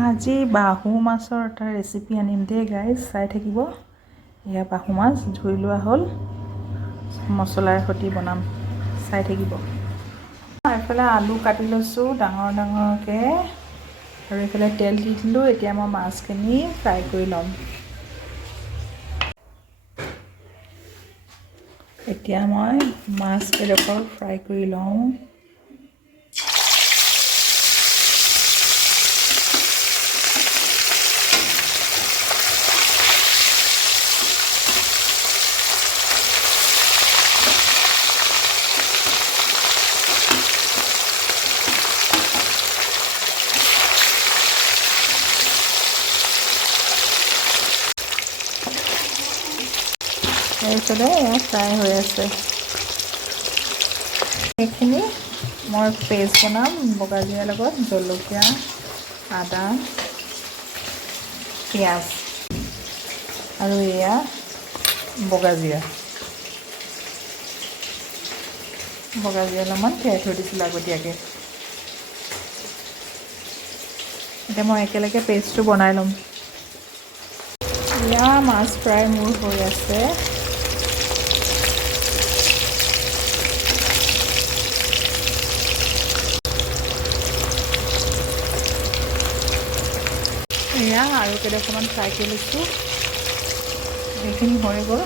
আজি বাহু মাছৰ এটা ৰেচিপি আনিম দেই গাইজ, চাই থাকিব। এয়া বাহু মাছ ধুই লোৱা হ'ল, মছলাৰ সৈতে বনাম, চাই থাকিব। এইফালে আলু কাটি লৈছোঁ ডাঙৰ ডাঙৰকৈ, আৰু এইফালে তেল দি দিলোঁ। এতিয়া মই মাছখিনি ফ্ৰাই কৰি ল'ম। এতিয়া মই মাছকেইডোখৰ ফ্ৰাই কৰি লওঁ। এইফালে ফ্ৰাই হৈ আছে। এইখিনি মই পেষ্ট বনাম বগা জিৰাৰ লগত, জলকীয়া, আদা, পিঁয়াজ আৰু এয়া বগা জিৰা অলপমান তিয়াই থৈ দিছিলোঁ আগতীয়াকৈ। এতিয়া মই একেলগে পেষ্টটো বনাই ল'ম। এয়া মাছ ফ্ৰাই মোৰ হৈ আছে। এয়া আৰু কেইডোখৰমান ফ্ৰাই কৰি লৈছোঁ। সেইখিনি হৈ গ'ল।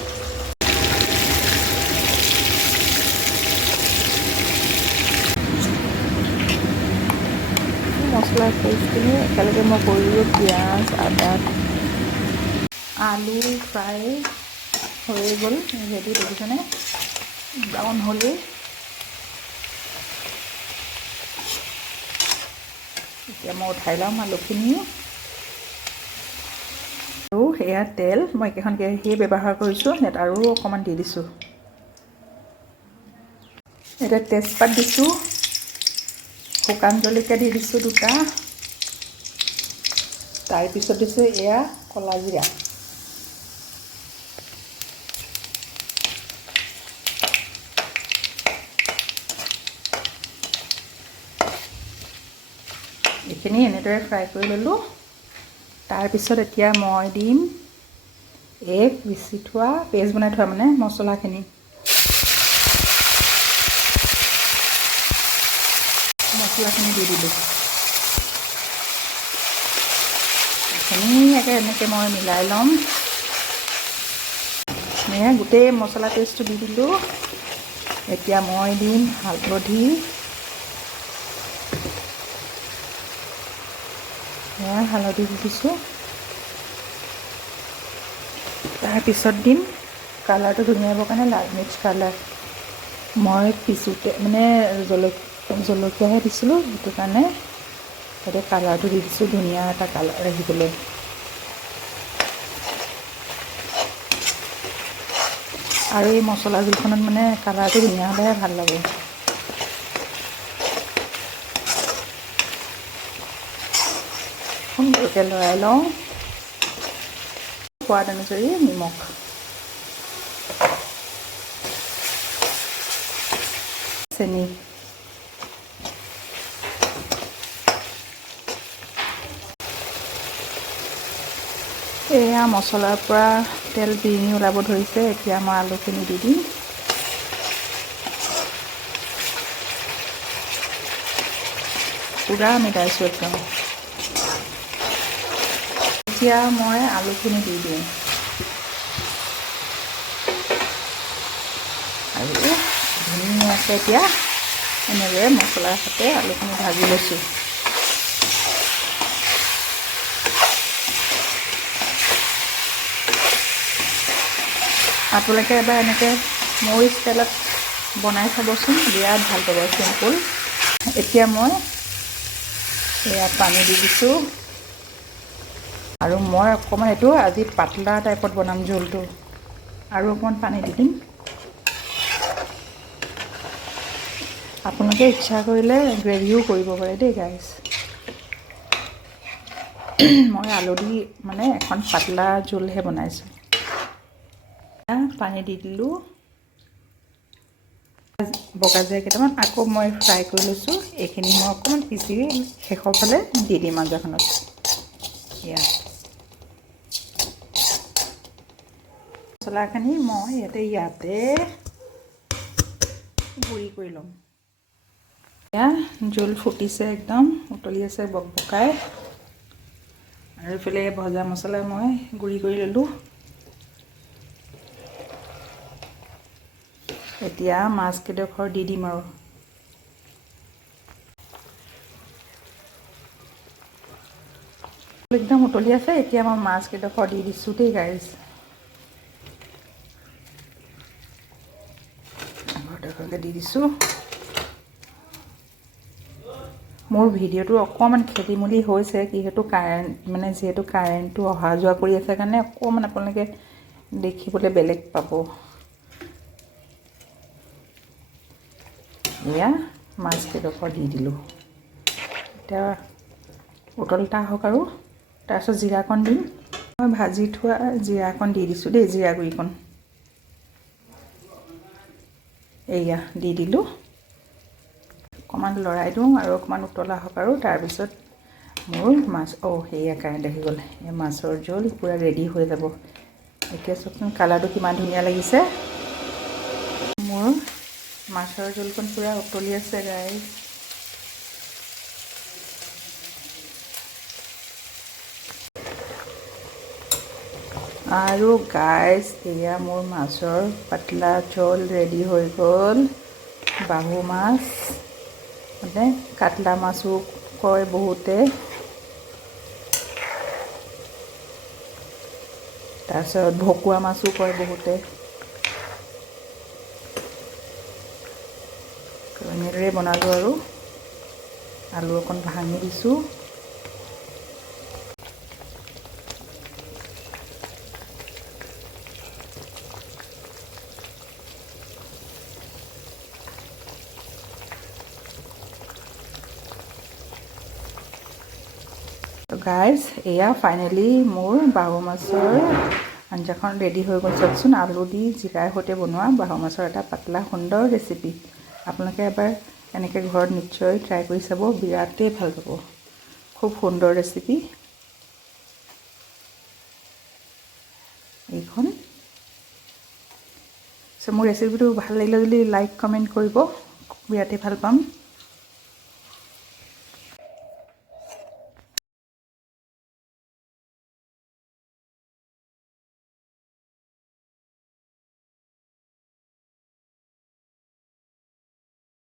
মছলাৰ পেষ্টখিনি একেলগে মই কৰিলোঁ। পিঁয়াজ, আদা, আলু ফ্ৰাই হৈ গ'ল। ৰেডি, দেখিছেনে? ব্ৰাউন হ'লেই। এতিয়া মই উঠাই ল'ম আলুখিনি। আৰু সেয়া তেল মই একেখন কেৰাহীয়ে ব্যৱহাৰ কৰিছোঁ, ইয়াত আৰু অকণমান দি দিছোঁ। এতিয়া তেজপাত দিছোঁ, শুকান জলকীয়া দি দিছোঁ 2টা, তাৰপিছত দিছোঁ এয়া ক'লা জিৰা, এইখিনি এনেদৰে ফ্ৰাই কৰি ল'লোঁ। তাৰপিছত এতিয়া মই দিম এই পিচি থোৱা, পেষ্ট বনাই থোৱা মানে মছলাখিনি। মছলাখিনি দি দিলোঁ। ধুনীয়াকৈ এনেকৈ মই মিলাই ল'ম। গোটেই মছলা পেষ্টটো দি দিলোঁ। এতিয়া মই দিম হালধি, হালধি দি দিছোঁ। তাৰপিছত দিম কালাৰটো ধুনীয়া হ'বৰ কাৰণে লাল মিৰ্চ কালাৰ। মই পিছোতে মানে জলকীয়াহে দিছিলোঁ, সেইটো কাৰণে এতিয়া কালাৰটো দি দিছোঁ, ধুনীয়া এটা কালাৰ আহিবলৈ। আৰু এই মছলা জোলখনত মানে কালাৰটো ধুনীয়া হ'লেহে ভাল লাগে। সুন্দৰকৈ লৰাই লওঁ। সোৱাদ অনুসৰি নিমখ, চেনি, এয়া মছলাৰ পৰা তেল বিৰিঙি ওলাব ধৰিছে। এতিয়া মই আলুখিনি দি দিম। পূৰা মিলাইছোঁ একদম। এতিয়া মই আলুখিনি দি দিওঁ আৰু ধুনীয়াকৈ এতিয়া এনেদৰে মছলাৰ সৈতে আলুখিনি ভাজি লৈছোঁ। আপোনালোকে এবাৰ এনেকৈ মোৰ ষ্টাইলত বনাই চাবচোন, বিৰাট ভাল পাব, চিম্পুল। এতিয়া মই এয়া পানী দি দিছোঁ, আৰু মই অকণমান এইটো আজি পাতলা টাইপত বনাম জোলটো, আৰু অকণমান পানী দি দিম। আপোনালোকে ইচ্ছা কৰিলে গ্ৰেভিও কৰিব পাৰে দেই গাইজ। মই আলু দি মানে এখন পাতলা জোলহে বনাইছোঁ। পানী দি দিলোঁ। বগা জিৰা কেইটামান আকৌ মই ফ্ৰাই কৰি লৈছোঁ। এইখিনি মই অকণমান পিচি শেষৰ ফালে দি দিম আঞ্জাখনত। এয়া মছলাখিনি মই ইয়াতে গুড়ি কৰি ল'ম। এয়া জোল ফুটিছে, একদম উতলি আছে বকবকাই। আৰু এইফালে ভজা মছলা মই গুড়ি কৰি ল'লোঁ। এতিয়া মাছকেইডোখৰ দি দিম আৰু একদম উতলি আছে। এতিয়া মই মাছকেইডোখৰ দি দিছোঁ দেই গাইজ। আগতে দি দিছোঁ। মোৰ ভিডিঅ'টো অকণমান খেলিমেলি হৈছে, যিহেতু কাৰেণ্টটো অহা যোৱা কৰি আছে কাৰণে অকণমান আপোনালোকে দেখিবলৈ বেলেগ পাব। এয়া মাছকেইডোখৰ দি দিলোঁ। এতিয়া উতলটা আহক আৰু তাৰপিছত জিৰাকণ দিম। মই ভাজি থোৱা জিৰাকণ দি দিছোঁ দেই, জিৰা গুড়িকণ এয়া দি দিলোঁ। অকণমান লৰাই দিওঁ আৰু অকণমান উতলা হওক আৰু তাৰপিছত মোৰ মাছ সেয়া কাৰেণ্ট আহি গ'ল। এই মাছৰ জোল পূৰা ৰেডি হৈ যাব। এতিয়া চাওকচোন কালাৰটো কিমান ধুনীয়া লাগিছে। মোৰ মাছৰ জোলকণ পূৰা উতলি আছে গাইজ। আৰু গাইজ এয়া মোৰ মাছৰ পাতলা জোল ৰেডি হৈ গ'ল। বাহু মাছ, মানে কাতলা মাছো কয় বহুতে। তাৰপিছত ভকুৱা মাছো কয় বহুতে। এনেদৰে বনালোঁ আৰু আলু অকণ ভাঙি দিছোঁ। গাইজ এয়া ফাইনেলি মোৰ বাহু মাছৰ আঞ্জাখন ৰেডি হৈ গ'ল। চাওকচোন আলু দি জিৰাৰ সৈতে বনোৱা বাহু মাছৰ এটা পাতলা সুন্দৰ ৰেচিপি। আপোনালোকে এবাৰ এনেকৈ ঘৰত নিশ্চয় ট্ৰাই কৰি চাব, বিৰাটেই ভাল পাব। খুব সুন্দৰ ৰেচিপি এইখন। মোৰ ৰেচিপিটো ভাল লাগিলে যদি লাইক কমেণ্ট কৰিব, বিৰাটেই ভাল পাম।